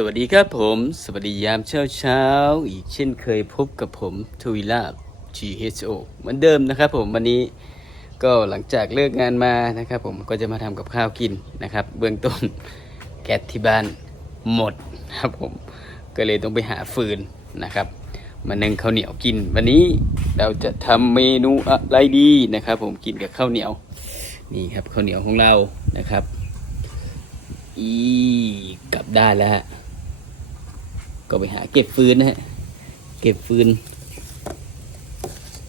สวัสดีครับผม สวัสดียามเช้าเช้าอีกเช่นเคยพบกับผมทวีลาบ GHO เหมือนเดิมนะครับผมวันนี้ก็หลังจากเลิกงานมานะครับผมก็จะมาทำกับข้าวกินนะครับ เบื้องต้นแก๊สที่บ้านหมดนะครับผมก็เลยต้องไปหาฟืนนะครับ มานึ่งข้าวเหนียวกิน วันนี้เราจะทำเมนูอะไรดีนะครับ ผมกินกับข้าวเหนียวนี่ครับข้าวเหนียวของเรานะครับ อีกลับได้แล้วฮะ ก็ไปหาเก็บฟืนนะฮะ เก็บฟืน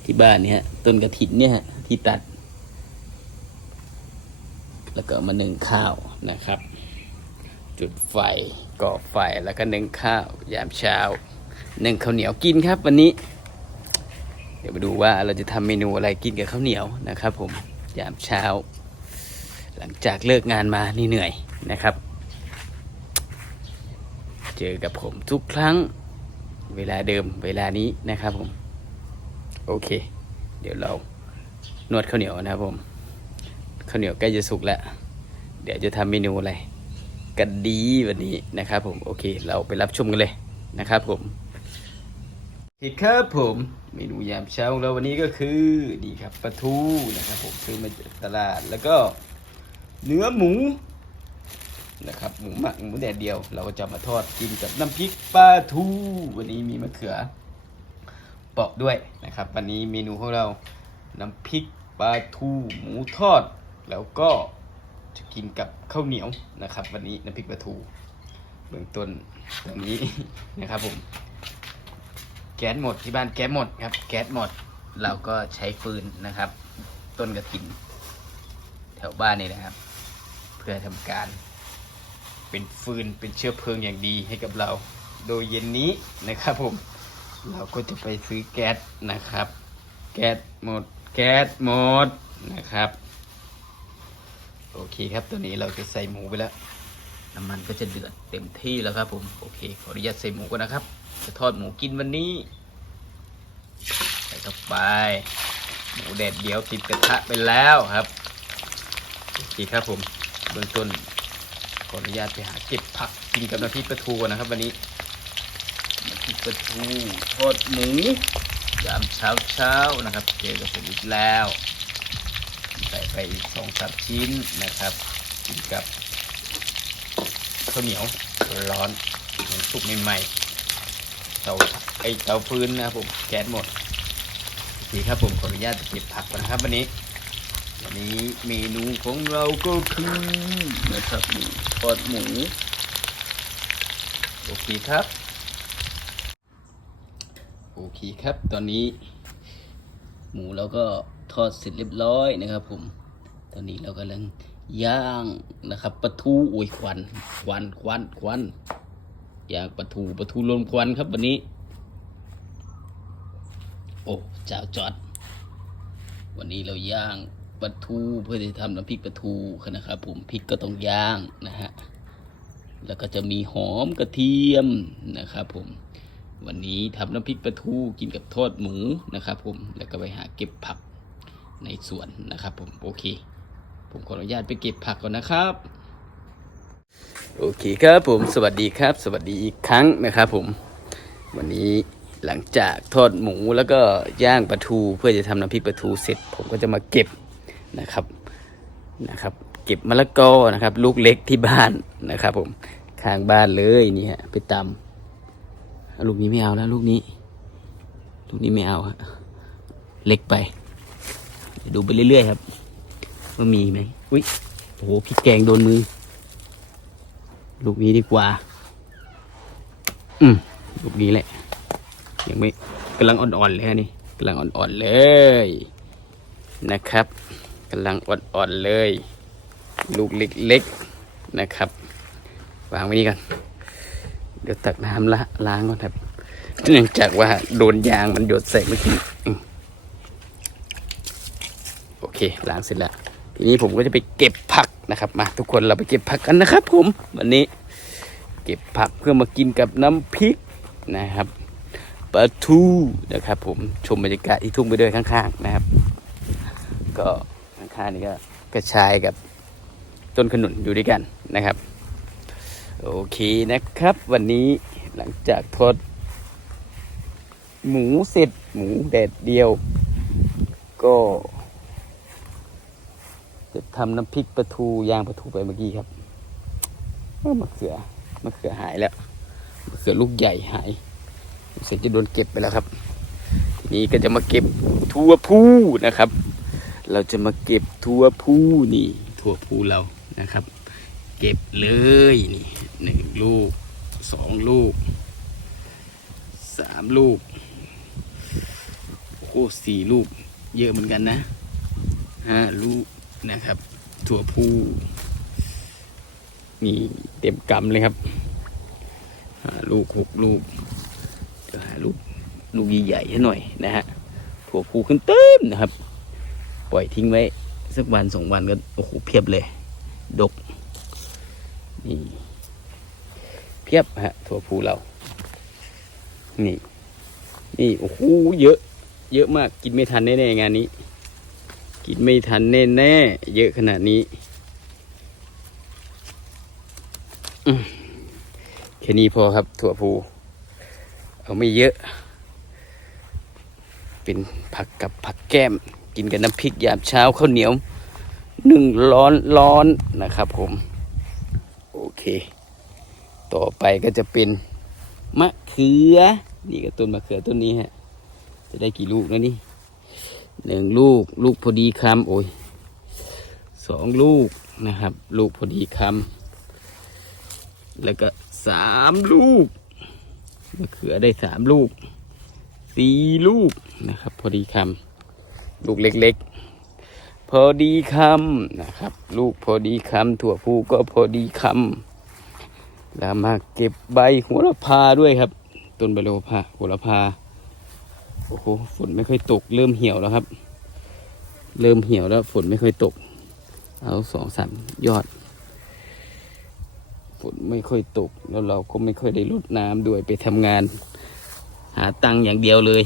ที่บ้านเนี่ยฮะ ต้นกระถินเนี่ยฮะ ที่ตัด แล้วก็มานึ่งข้าวนะครับ จุดไฟก่อไฟแล้วก็นึ่งข้าวยามเช้านึ่งข้าวเหนียวกินครับ วันนี้ เดี๋ยวมาดูว่าเราจะทำเมนูอะไรกินกับข้าวเหนียวนะครับ ผมยามเช้า หลังจากเลิกงานมานี่เหนื่อยนะครับ เจอกับผมทุกครั้งเวลาเดิมเวลานี้นะครับผม โอเค เดี๋ยวเรานวดข้าวเหนียวนะครับผมข้าวเหนียวใกล้จะสุกแล้ว เดี๋ยวจะทำเมนูอะไรกันดีวันนี้นะครับผมโอเค เราไปรับชมกันเลยนะครับผมโอเคครับผมเมนูยามเช้าของเราวันนี้ก็คือนี่ครับปลาทูนะครับผมซื้อมาจากตลาดแล้วก็ เนื้อหมู นะครับหมูหมักหมูแดดเดียว เราก็จะมาทอดกินกับน้ำพริกปลาทู วันนี้มีมะเขือเปาะด้วยนะครับ วันนี้เมนูของเราน้ำพริกปลาทูหมูทอด แล้วก็จะกินกับข้าวเหนียวนะครับ วันนี้น้ำพริกปลาทูเบื้องต้นตรงนี้นะครับผมแก๊สหมดที่บ้านแก๊สหมดครับ แก๊สหมดเราก็ใช้ฟืนนะครับ ต้นกระถิน แถวบ้านนี่นะครับ เพื่อทำการ เป็นฟืนเป็นเชื้อเพลิงอย่างดีให้กับเรา โดยเย็นนี้นะครับผมเราก็จะไปซื้อแก๊สนะครับ แก๊สหมดแก๊สหมดนะครับโอเคครับตัวนี้เราจะใส่หมูไปแล้วน้ำมันก็จะเดือดเต็มที่แล้วครับผมโอเคขออนุญาตใส่หมูก่อนนะครับ จะทอดหมูกินวันนี้ใส่เข้าไป หมูแดดเดียวติดกระทะไปแล้วครับโอเคครับผมเบื้องต้น ขออนุญาตไปหาเก็บผักกินกับน้ำพริกปลาทูนะครับ วันนี้น้ำพริกปลาทูทอดหมูยามเช้าเช้าๆนะครับ เจอกับผมอีกแล้วใส่ไปอีกสองสามชิ้นนะครับกินกับข้าวเหนียวร้อนเหมือนสุกใหม่ๆเตาไอเตาฟืนนะครับผมแก๊สหมดโอเคครับผมขออนุญาตไปเก็บผักก่อนนะครับ วันนี้ วันนี้เมนูของเราก็คือนะครับหมูทอดหมู โอเคครับ โอเคครับ ตอนนี้ หมูเราก็ทอดเสร็จเรียบร้อยนะครับ ผม ตอนนี้เรากำลังย่างนะครับปลาทูโอ้ยควันควันควันควันย่างปลาทูปลาทูลมควันครับวันนี้ โอ้เจ้าจอด วันนี้เราย่าง ปลาทูเพื่อจะทำน้ำพริกปลาทูนะครับผมพริกก็ต้องย่างนะฮะแล้วก็จะมีหอมกระเทียมนะครับผมวันนี้ทำน้ำพริกปลาทูกินกับทอดหมูนะครับผมแล้วก็ไปหาเก็บผักในสวนนะครับผมโอเค ผมขออนุญาตไปเก็บผักก่อนนะครับโอเคครับผมสวัสดีครับ สวัสดีอีกครั้งนะครับผมวันนี้หลังจากทอดหมูแล้วก็ย่างปลาทูเพื่อจะทำน้ำพริกปลาทูเสร็จ ผมก็จะมาเก็บ นะครับนะครับ เก็บมะละกอนะครับ ลูกเล็กที่บ้านนะครับ ผมข้างบ้านเลยนี่ฮะไปตำลูกนี้ไม่เอาแล้วลูกนี้ ลูกนี้ไม่เอาฮะเล็กไป ดูไปเรื่อยๆครับว่ามีไหมอุ้ยโอ้โหพริกแกงโดนมือ ลูกนี้ดีกว่า อืมลูกนี้แหละ ยังไม่กำลังอ่อนๆเลยฮะนี่กำลังอ่อนๆเลยนะครับ กำลังอ่อนๆเลย ลูกเล็กๆนะครับ วางไว้นี่ก่อนเดี๋ยวตักน้ำละล้างก่อนครับ เนื่องจากว่าโดนยางมันหยดใส่เมื่อกี้โอเคล้างเสร็จแล้วทีนี้ผมก็จะไปเก็บผักนะครับมาทุกคนเราไปเก็บผักกันนะครับ ผมวันนี้ เก็บผักเพื่อมากินกับน้ำพริกนะครับปลาทูนะครับ ผมชมบรรยากาศที่ทุ่งไปด้วยข้างๆนะครับ ก็านี่ก็กระชายกับต้นขนุนอยู่ด้วยกันนะครับ โอเคนะครับ วันนี้หลังจากทอดหมูเสร็จหมูแดดเดียว ก็จะทำน้ำพริกปลาทูย่างปลาทูไปเมื่อกี้ครับมะเขือมะเขือหายแล้วมะเขือลูกใหญ่หายเสร็จจะโดนเก็บไปแล้วครับ ทีนี้ก็จะมาเก็บทั่วผู้นะครับ เราจะมาเก็บทั่วผู้นี่ ทั่วผู้เรานะครับ เก็บเลยนี่หนึ่งลูกสองลูกสามลูกโอ้โหสี่ลูก เยอะเหมือนกันนะห้าลูกนะครับ ถั่วพูนี่เต็มกำเลยครับห้าลูกหกลูกเดี๋ยวหาลูกลูกใหญ่ๆให้หน่อยนะฮะถั่วพูขึ้นเต็มนะครับ ปล่อยทิ้งไว้ สักวันสองวันก็โอ้โหเพียบเลย ดก นี่ เพียบฮะ ถั่วพูเรา นี่ นี่โอ้โหเยอะ เยอะมากกินไม่ทันแน่ๆงานนี้ กินไม่ทันแน่ๆเยอะขนาดนี้แค่นี้พอครับ ถั่วพู เอาไม่เยอะ เป็นผักกับผักแก้ม กินกับน้ำพริกยามเช้าข้าวเหนียวหนึ่งร้อนร้อนนะครับผม โอเค ต่อไปก็จะเป็นมะเขือ นี่ก็ต้นมะเขือต้นนี้ฮะ จะได้กี่ลูกนะนี่หนึ่งลูก ลูกพอดีคำโอ้ยสองลูกนะครับ ลูกพอดีคำแล้วก็สามลูกมะเขือได้สามลูกสี่ลูกนะครับ พอดีคำ ลูกเล็กๆ พอดีคำนะครับ ลูกพอดีคำถั่วพูก็พอดีคำแล้วมาเก็บใบโหัวละพาด้วยครับ ต้นใบโหระพาโหัวละพาโอ้โหฝนไม่ค่อยตก เริ่มเหี่ยวแล้วครับ เริ่มเหี่ยวแล้วฝนไม่ค่อยตก เอาสองสามยอดฝนไม่ค่อยตก แล้วเราก็ไม่ค่อยได้รดน้ำด้วยไปทำงาน หาตังค์อย่างเดียวเลย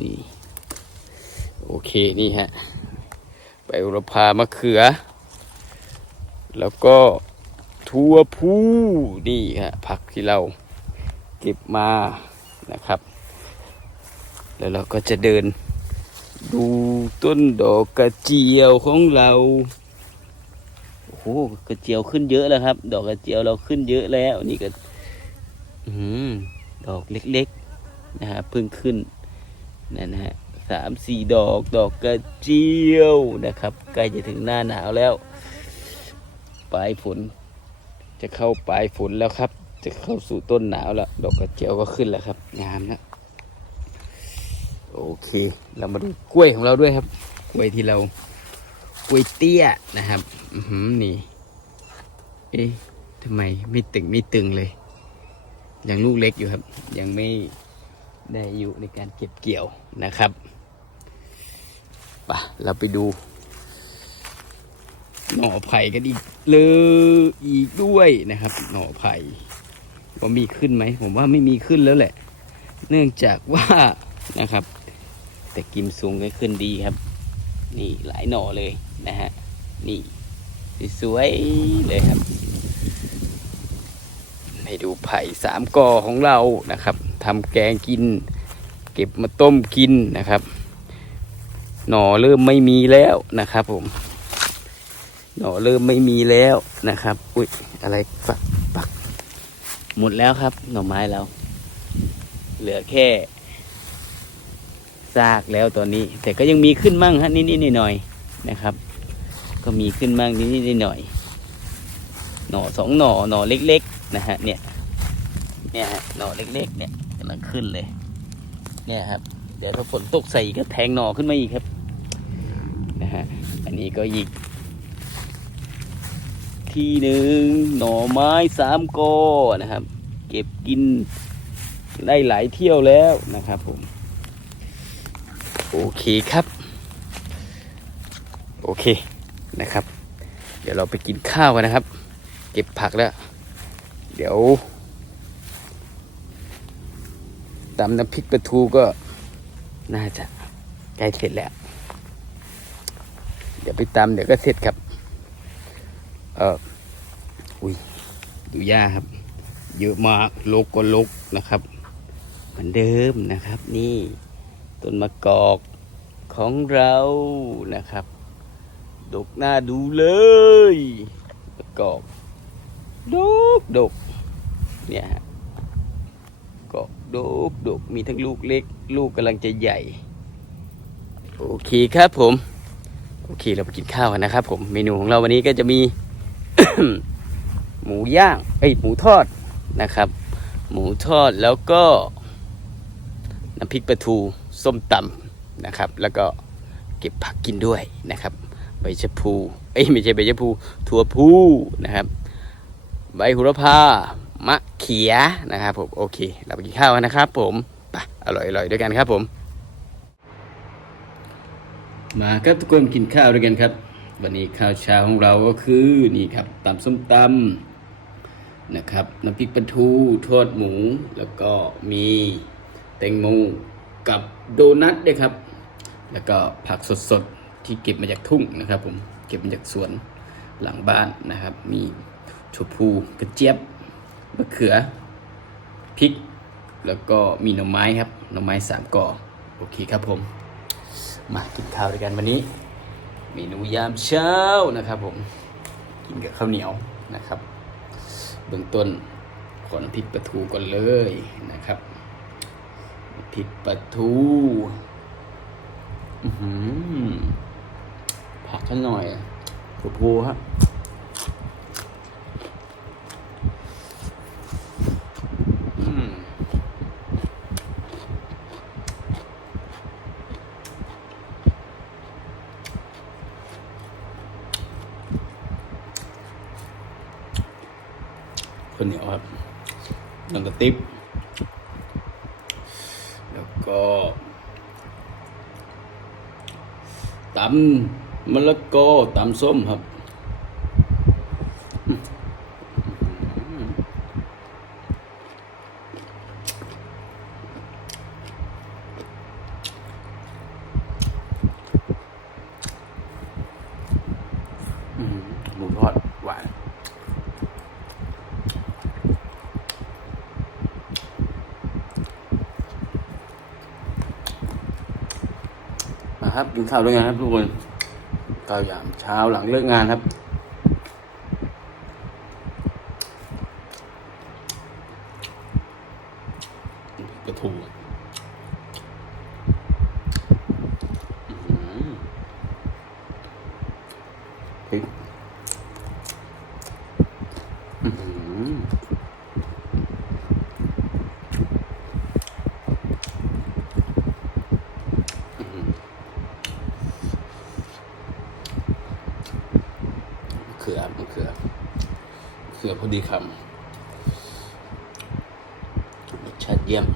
นี่ โอเคนี่ฮะใบโหระพามะเขือ แล้วก็ทั่วผู้นี่ฮะผักที่เราเก็บมานะครับ แล้วเราก็จะเดินดูต้นดอกกระเจียวของเราโอ้โหกระเจียวขึ้นเยอะแล้วครับ ดอกกระเจียวเราขึ้นเยอะแล้วนี่ก็อืมดอกเล็กๆนะฮะเพิ่งขึ้นนั่นนะฮะ สามสี่ดอกดอกกระเจียวนะครับ ใกล้จะถึงหน้าหนาวแล้ว ปลายฝน จะเข้าปลายฝนแล้วครับ จะเข้าสู่ต้นหนาวแล้ว ดอกกระเจียวก็ขึ้นแล้วครับ งามแล้วโอเค เรามาดูกล้วยของเราด้วยครับ กล้วยที่เรากล้วยเตี้ยนะครับ อือหือนี่เอ๊ะทำไมไม่ตึงไม่ตึงเลยยังลูกเล็กอยู่ครับ ยังไม่ได้อยู่ในการเก็บเกี่ยวนะครับ ปะเราไปดู หน่อไผ่กันอีกเลยอีกด้วยนะครับ หน่อไผ่ว่ามีขึ้นไหม ผมว่าไม่มีขึ้นแล้วแหละ เนื่องจากว่านะครับ แต่กิมซุงก็ขึ้นดีครับ นี่หลายหน่อเลยนะฮะนี่สวยเลยครับ ให้ดูไผ่สามกอของเรานะครับทำแกงกิน เก็บมาต้มกินนะครับ หน่อเริ่มไม่มีแล้วนะครับผม หน่อเริ่มไม่มีแล้วนะครับ อุ้ยอะไรฝักปัก หมดแล้วครับ หน่อไม้เรา เหลือแค่ซากแล้วตอนนี้ แต่ก็ยังมีขึ้นมั่งฮะนิดๆหน่อยๆนะครับ ก็มีขึ้นมั่งนิดๆหน่อยๆหน่อสองหน่อหน่อเล็ก ๆ นะฮะเนี่ยเนี่ยฮะหน่อเล็ก ๆ เนี่ยกำลังขึ้นเลย เนี่ยครับ เดี๋ยวถ้าฝนตกใส่ก็แทงหน่อขึ้นมาอีกครับ นี้ก็อีก ที่หนึ่งหน่อไม้สามกอนะครับ เก็บกินได้หลายเที่ยวแล้วนะครับผม โอเคครับ โอเคนะครับ เดี๋ยวเราไปกินข้าวกันนะครับ เก็บผักแล้ว เดี๋ยวตำน้ำพริกปลาทูก็น่าจะใกล้เสร็จแล้ว เดี๋ยวไปตำเดี๋ยวก็เสร็จครับเอออุ้ยดูหญ้าครับ เยอะมากลกก็ลกนะครับ เหมือนเดิมนะครับ นี่ต้นมะกอกของเรานะครับดกหน้าดูเลยมะกอกดกดกเนี่ยฮะกอกดกดกมีทั้งลูกเล็ก ลูกกำลังจะใหญ่ โอเคครับผม โอเคเราไปกินข้าวกันนะครับ ผมเมนูของเราวันนี้ก็จะมี หมูย่างเอ้ยหมูทอดนะครับ หมูทอดแล้วก็น้ำพริกปลาทูส้มตำนะครับ แล้วก็เก็บผักกินด้วยนะครับ ใบชะพูเอ้ยไม่ใช่ใบชะพูถั่วพูนะครับใบโหุระพามะเขียนะครับผมโอเค เราไปกินข้าวกันนะครับ ผมไปอร่อยๆด้วยกันครับผม มาครับทุกคนกินข้าวด้วยกันครับ วันนี้ข้าวเช้าของเราก็คือนี่ครับตำส้มตำนะครับน้ำพริกปลาทูทอดหมู แล้วก็มีแตงโมกับโดนัทด้วยครับ แล้วก็ผักสดๆที่เก็บมาจากทุ่งนะครับ ผมเก็บมาจากสวนหลังบ้านนะครับ มีชมพูกระเจี๊ยบมะเขือพริก แล้วก็มีหน่อไม้ครับหน่อไม้สามก่อโอเคครับผม มากินข้าวด้วยกันวันนี้ เมนูยามเช้านะครับ ผมกินกับข้าวเหนียวนะครับ เบื้องต้นขอนพริกปลาทูก่อนเลยนะครับพริกปลาทูผักกันหน่อยถั่วพูครับ ข้าวเหนียวครับน้ำกระติบแล้วก็ตำมะละกอตำส้มครับอื้อหืออื้อหือหมูทอดหวาน มา ครับกินข้าวด้วยกันครับทุกคนข้าวยามเช้าหลังเลิกงานครับ กระทูอื้อหือพริกอื้อหืออื้อหือ มะเขือมะเขือ ลือพอดีคำรสชาติเยี่ยม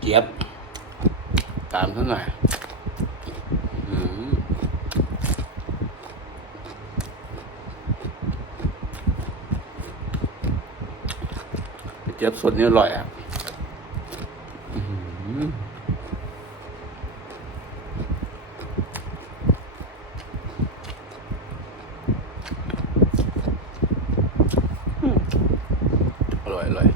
เจี๊ยบ ตามท่าไหร่อยอื้อหือเจี๊ยบสดนี่อร่อยอะ ร่อยอร่อย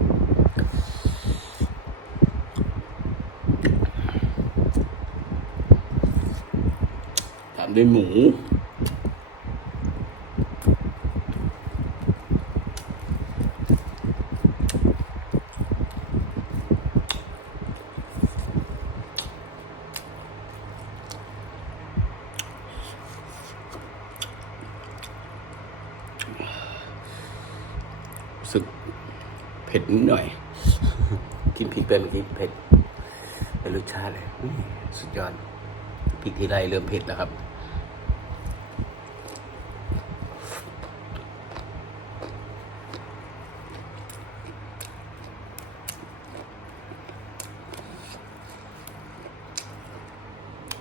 ตามด้วยหมู รู้สึกเผ็ดนิดหน่อย กินพริกไปเมื่อกี้เผ็ดเป็นร สชาติเลยสุดยอดพริกทีไรเริ่มเผ็ดแล้วครับ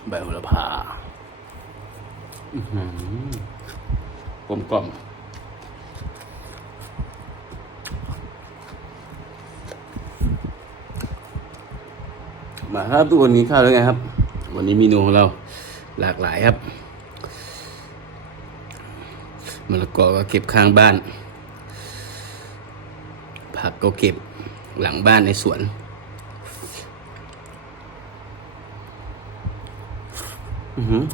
ใบโหระพาอื้อหือกลมกล่อม มาครับทุกคนกินข้าวแล้วไงครับ วันนี้เมนูของเราหลากหลายครับมะละกอก็เก็บข้างบ้าน ผักก็เก็บหลังบ้านในสวนอือหือ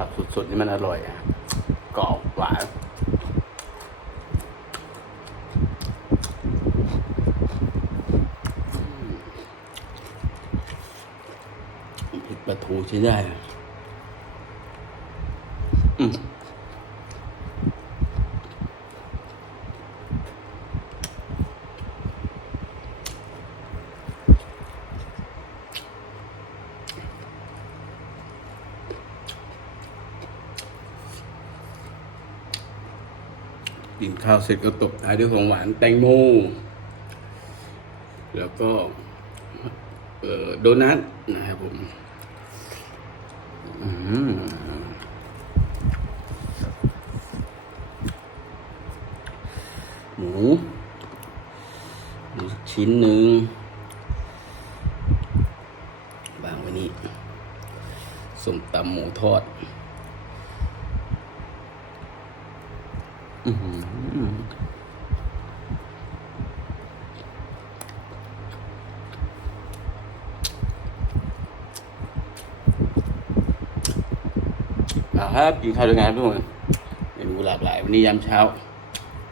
ผักสดๆนี่มันอร่อยอะกรอบหวาน พริกปลาทูใช้ได้อะอืมกินข้าวเสร็จก็ตบท้ายด้วยของหวานแตงโม แล้วก็เอ่อโดนัทนะครับผม อืมหมูหมูสัก ชิ้นหนึ่งวางไว้นี่ส้มตำหมูทอดอือหือเอาครับกินข้าวด้วยกันครับทุกคนเมนูหลากหลาย วันนี้ยามเช้า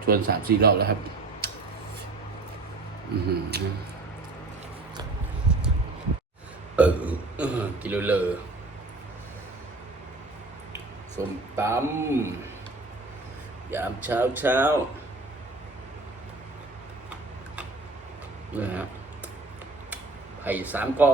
ชวนสามสี่รอบแล้วครับ เออกิโลเลอส้มตำยามเช้าเช้านะฮะไผ่สามก้อ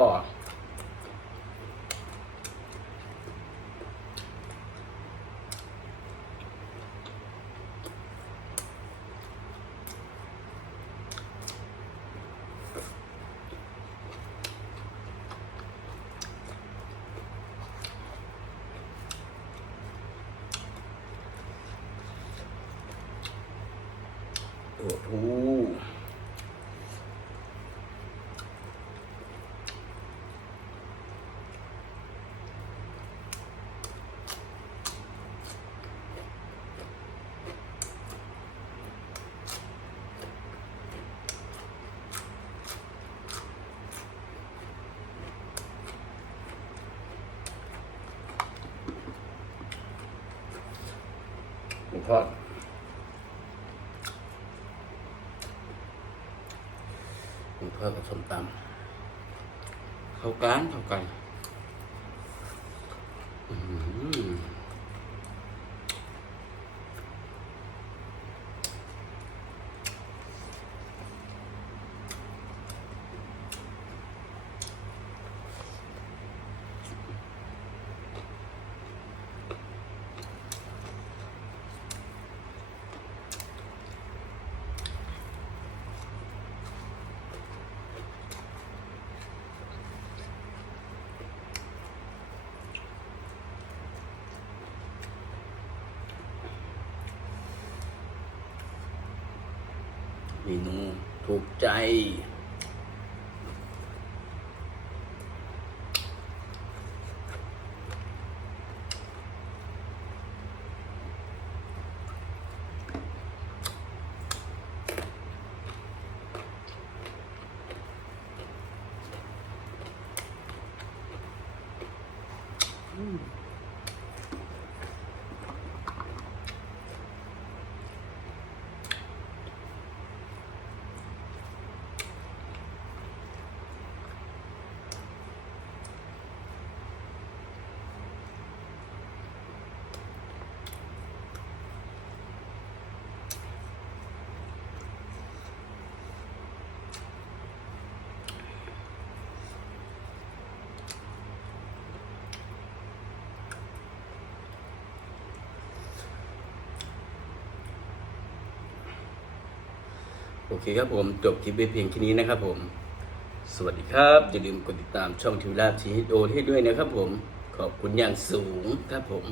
โอ้โหหมูทอด หมูทอดกับส้มตำเข้ากันเข้ากัน อืม เมนูถูกใจ โอเคครับผมจบคลิปไปเพียงแค่นี้นะครับผม สวัสดีครับ อย่าลืมกดติดตามช่องทิวลาบทีโอให้ด้วยนะครับผม ขอบคุณอย่างสูงครับผม